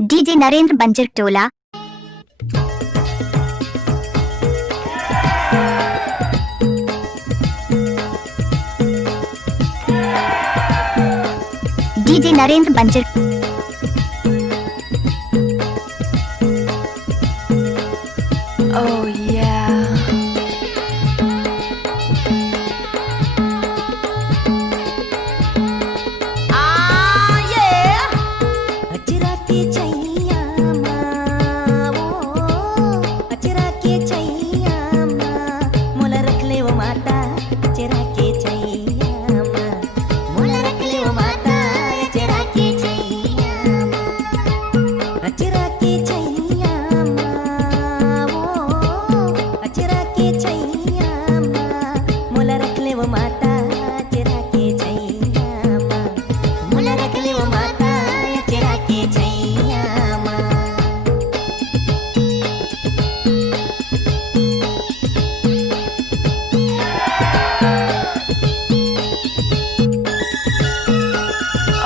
DJ Narendra बंजर टोला। DJ Narendra बंजर। Oh yeah. Ah yeah. अचरा के छैया वो अचरा के छैया मोला रख ले वो माता अचरा के छैया मोला रख ले वो माता अचरा के छैया अचरा के छैया वो अचरा के छैया मोला रख ले वो माता अचरा के छैया मोला रख ले वो माता अचरा के छैया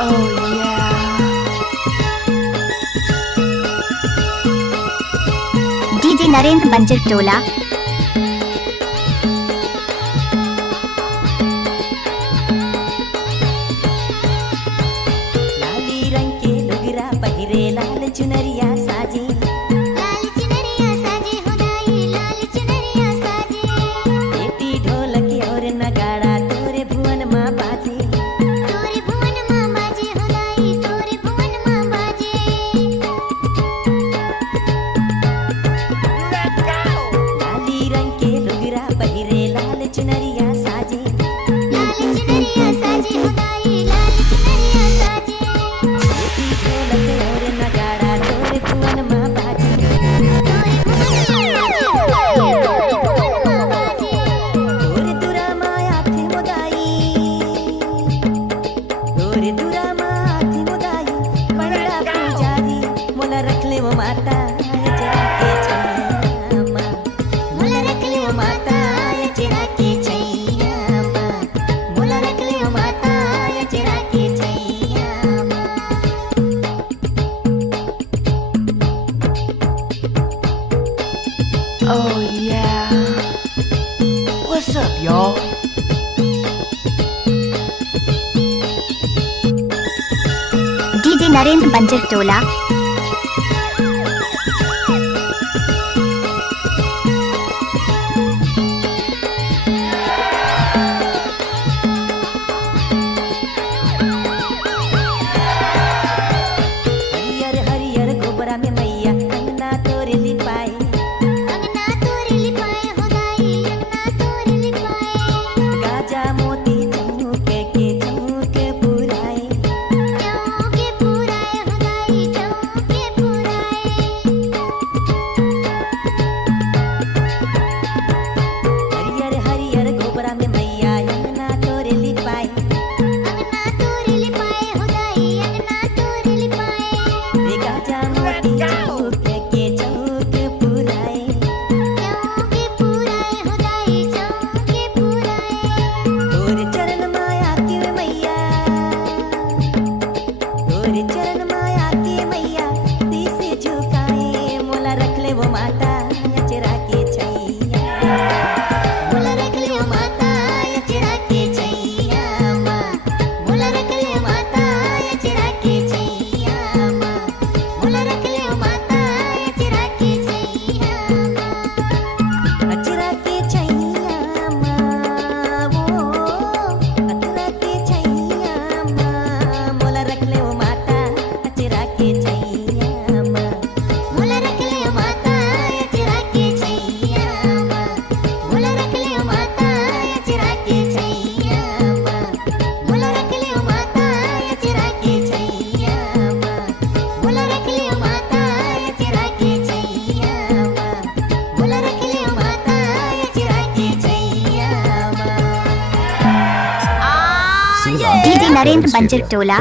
Oh yeah. डीजे नरेंद्र बंजर टोला। लाली रंग के लुगरा पहिरे लाल चुनरिया साजे हो दाई लाल चुनरिया साजे बेटी ढोलक और नगाड़ा तोरे भुवन माँ बाजे हो दाई तोरे भुवन माँ बाजे लाली रंग के लुगरा पहिरे लाल चुनरिया साजे हो दाई लाल चुनरिया साजे बेटी ढोलक और नगाड़ा तोरे भुवन माँ बाजे तोरे दुरा माया थे मोदाई तोरे दुरा माया थे मोदाई बड़ा पुजारी मोला रख ले वो माता अचरा के छैया मोला रख ले वो माता अचरा के छैया मोला रख ले वो माता अचरा के छैया Oh yeah. What's up, y'all? DJ Narendra बंजर टोला। हरियर हरियर गोबरा में मैया अंगना तोरे लिपाए हो दाई अंगना तोरे लिपाए गाजा मोती चमके के चमके पुराए हो दाई चमके पुराए हरियर हरियर गोबरा में मैया अंगना तोरे लिपाए हो दाई अंगना तोरे लिपाए गाजा मोती चमके के चमके पुराए हो दाई चमके पुराए तोरे चरण माया के मैया तोरे चरण माया के मैया तीसे झुकाए मोला रख ले वो माता अचरा के छैया मोला रख ले वो माता अचरा के छैया मोला रख ले वो माता अचरा के छैया मोला रख ले वो माता अचरा के छैया अचरा के छैया वो अचरा के छैया मोला रख ले वो माता अचरा के छैया मोला रख ले वो माता अचरा के छैया मोला रख ले वो माता अचरा के छैया मोला रख ले वो माता अचरा के छैया मोला रख ले वो माता अचरा के छैया मोला रख ले वो माता अचरा के छैया डीजे नरेंद्र बंजर टोला।